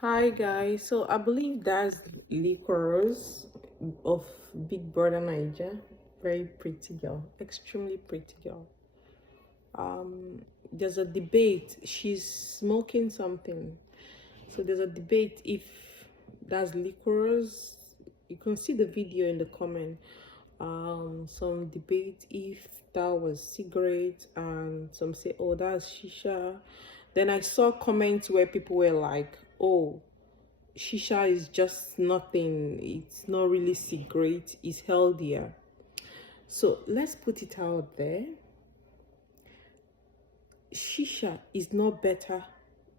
Hi guys, so I believe that's Liquors of Big Brother Niger. Very pretty girl, extremely pretty girl. There's a debate. She's smoking something. So there's a debate if that's Liquors. You can see the video in the comment. Some debate if that was cigarette, and some say, oh, that's shisha. Then I saw comments where people were like, oh, shisha is just nothing, it's not really cigarette, it's healthier. So let's put it out there. Shisha is not better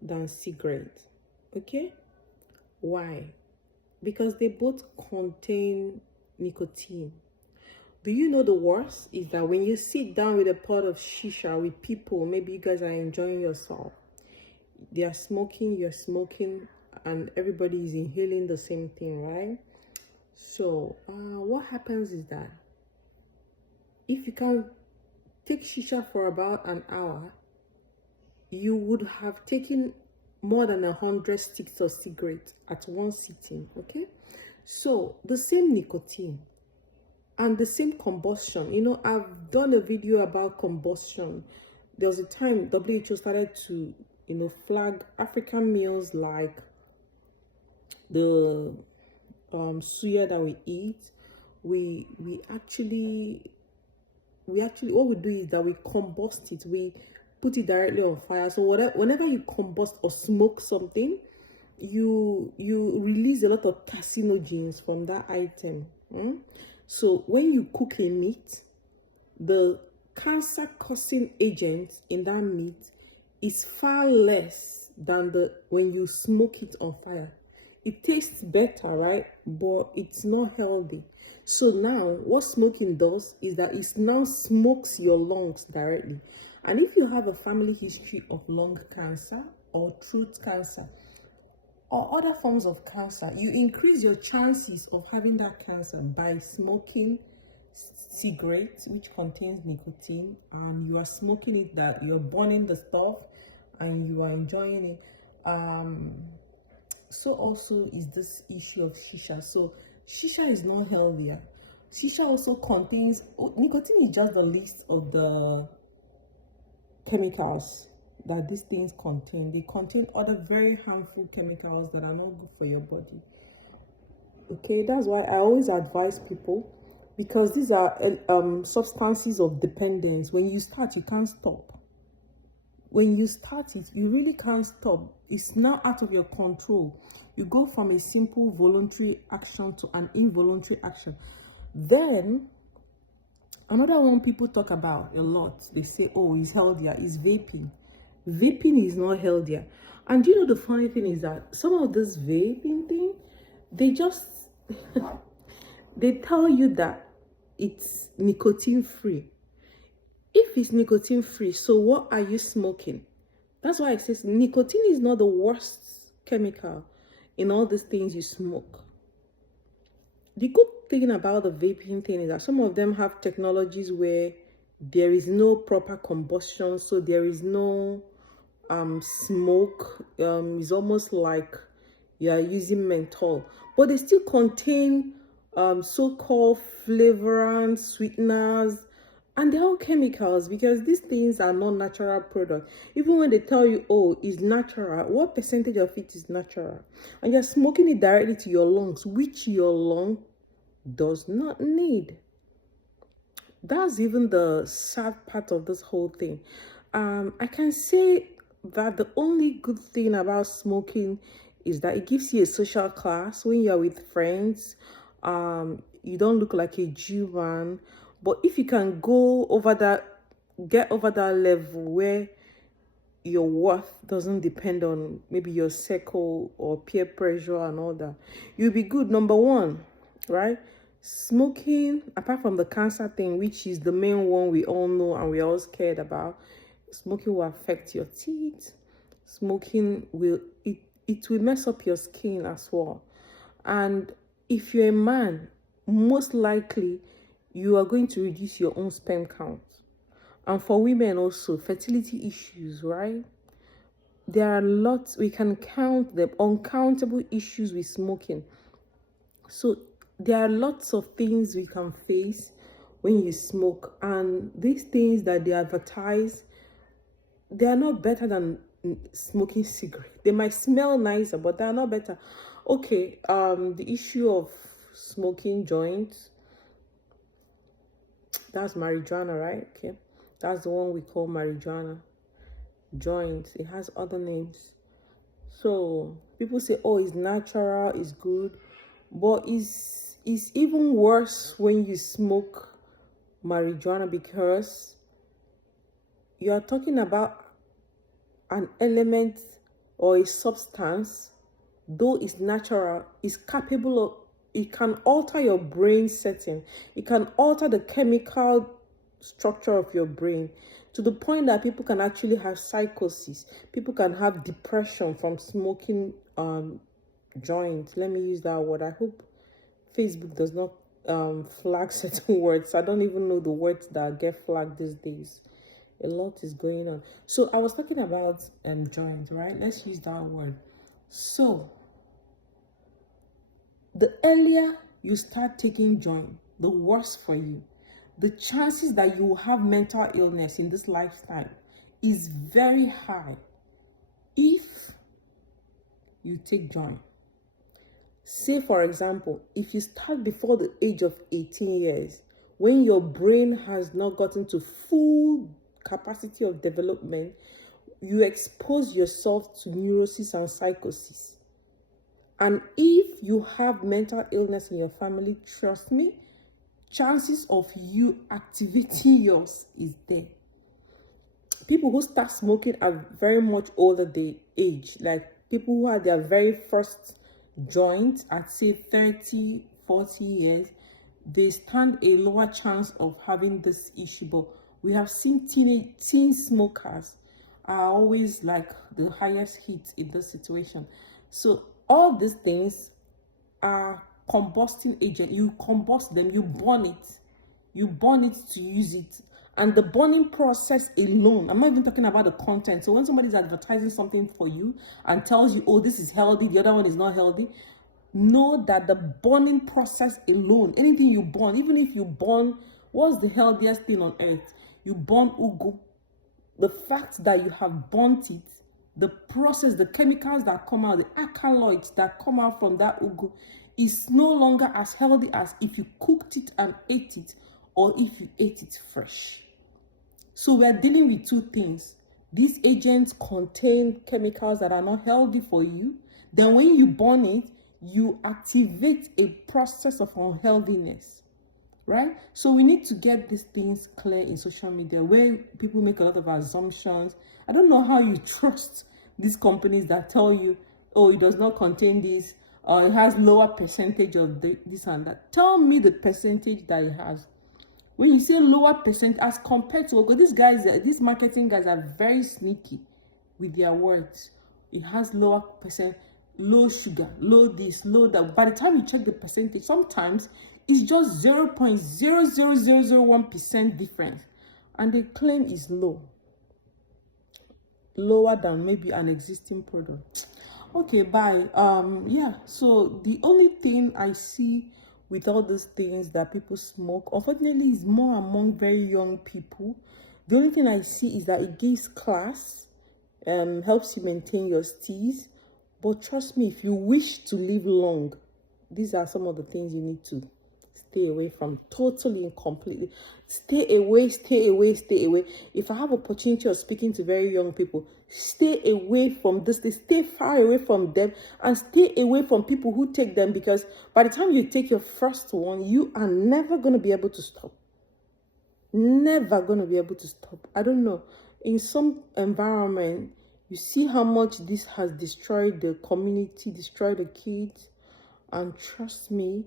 than cigarette. Okay, why? Because they both contain nicotine. Do you know the worst is that when you sit down with a pot of shisha with people, maybe you guys are enjoying yourself, they are smoking, you're smoking, and everybody is inhaling the same thing, right? So what happens is that if you can take shisha for about an hour, you would have taken more than 100 sticks of cigarette at one sitting. Okay, so the same nicotine and the same combustion. I've done a video about combustion. There was a time WHO started to flag African meals like the suya that we eat. We actually what we do is that we combust it. We put it directly on fire. So whenever you combust or smoke something, you release a lot of carcinogens from that item. So when you cook a meat, the cancer causing agent in that meat is far less than the when you smoke it on fire. It tastes better, right? But it's not healthy. So now what smoking does is that it now smokes your lungs directly. And if you have a family history of lung cancer or throat cancer or other forms of cancer, you increase your chances of having that cancer by smoking cigarettes, which contains nicotine, and you are smoking it, that you're burning the stuff and you are enjoying it. So also is this issue of shisha. So shisha is not healthier. Shisha also contains nicotine is just the least of the chemicals that these things contain. They contain other very harmful chemicals that are not good for your body. Okay, that's why I always advise people, because these are substances of dependence. When you start, you can't stop. When you start it, you really can't stop. It's now out of your control. You go from a simple voluntary action to an involuntary action. Then another one people talk about a lot, they say, oh, it's healthier, is vaping. Vaping is not healthier. And you know the funny thing is that some of this vaping thing, they just they tell you that it's nicotine free. If it's nicotine free, so what are you smoking? That's why I say nicotine is not the worst chemical in all these things you smoke. The good thing about the vaping thing is that some of them have technologies where there is no proper combustion, so there is no smoke. It's almost like you are using menthol, but they still contain so-called flavorants, sweeteners, and they're all chemicals, because these things are not natural products. Even when they tell you, oh, it's natural, what percentage of it is natural? And you're smoking it directly to your lungs, which your lung does not need. That's even the sad part of this whole thing. I can say that the only good thing about smoking is that it gives you a social class. When you're with friends, you don't look like a Jew man. But if you can get over that level where your worth doesn't depend on maybe your circle or peer pressure and all that, you'll be good. Number one, right? Smoking, apart from the cancer thing, which is the main one we all know and we all scared about, smoking will affect your teeth. Smoking it will mess up your skin as well. And if you're a man, most likely you are going to reduce your own sperm count. And for women also, fertility issues, right? there are lots, we can count the uncountable issues with smoking. So there are lots of things we can face when you smoke, and these things that they advertise, they are not better than smoking cigarette. They might smell nicer, but they are not better. Okay, the issue of smoking joints, that's marijuana, right? Okay, that's the one we call marijuana joints. It has other names. So people say, oh, it's natural, it's good, but it's even worse when you smoke marijuana, because you are talking about an element or a substance, though it's natural, is capable of, it can alter your brain setting, it can alter the chemical structure of your brain, to the point that people can actually have psychosis, people can have depression from smoking joints. Let me use that word. I hope Facebook does not flag certain words. I don't even know the words that get flagged these days. A lot is going on. So I was talking about joints, right? Let's use that word. So the earlier you start taking joint, the worse for you. The chances that you will have mental illness in this lifetime is very high if you take joint. Say, for example, if you start before the age of 18 years, when your brain has not gotten to full capacity of development, you expose yourself to neurosis and psychosis. And if you have mental illness in your family, trust me, chances of you activating yours is there. People who start smoking are very much older than age, like people who had their very first joint at say 30, 40 years, they stand a lower chance of having this issue. But we have seen teen smokers are always like the highest hit in this situation. So all these things are combusting agent. You combust them, you burn it to use it. And the burning process alone, I'm not even talking about the content. So when somebody is advertising something for you and tells you, oh, this is healthy, the other one is not healthy, know that the burning process alone, anything you burn, even if you burn, what's the healthiest thing on earth? You burn ugu. The fact that you have burnt it, the process, the chemicals that come out, the alkaloids that come out from that ugu, is no longer as healthy as if you cooked it and ate it, or if you ate it fresh. So we're dealing with two things. These agents contain chemicals that are not healthy for you. Then when you burn it, you activate a process of unhealthiness, right? So we need to get these things clear in social media, where people make a lot of assumptions. I don't know how you trust these companies that tell you, oh, it does not contain this, or it has lower percentage of this and that. Tell me the percentage that it has. When you say lower percent as compared to, because these marketing guys are very sneaky with their words. It has lower percent, low sugar, low this, low that. By the time you check the percentage, sometimes it's just 0.00001% difference, and they claim is lower than maybe an existing product. Okay, bye. Yeah, so the only thing I see with all those things that people smoke, unfortunately, is more among very young people. The only thing I see is that it gives class, helps you maintain your steez. But trust me, if you wish to live long, these are some of the things you need to stay away from, totally and completely. Stay away. If I have opportunity of speaking to very young people, stay away from this. Stay far away from them, and stay away from people who take them, because by the time you take your first one, you are never going to be able to stop. Never going to be able to stop. I don't know. In some environment, you see how much this has destroyed the community, destroyed the kids. And trust me,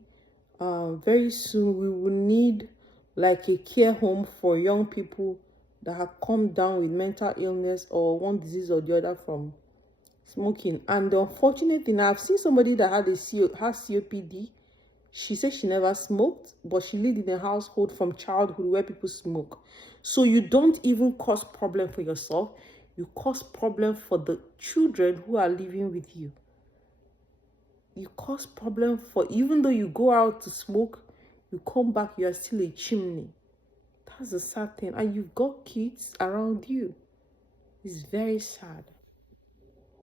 very soon we will need like a care home for young people that have come down with mental illness or one disease or the other from smoking. And the unfortunate thing, I've seen somebody that has COPD. She said she never smoked, but she lived in a household from childhood where people smoke. So you don't even cause problem for yourself. You cause problem for the children who are living with you. You cause problem for, even though you go out to smoke, you come back, you are still a chimney. That's a sad thing. And you've got kids around you. It's very sad.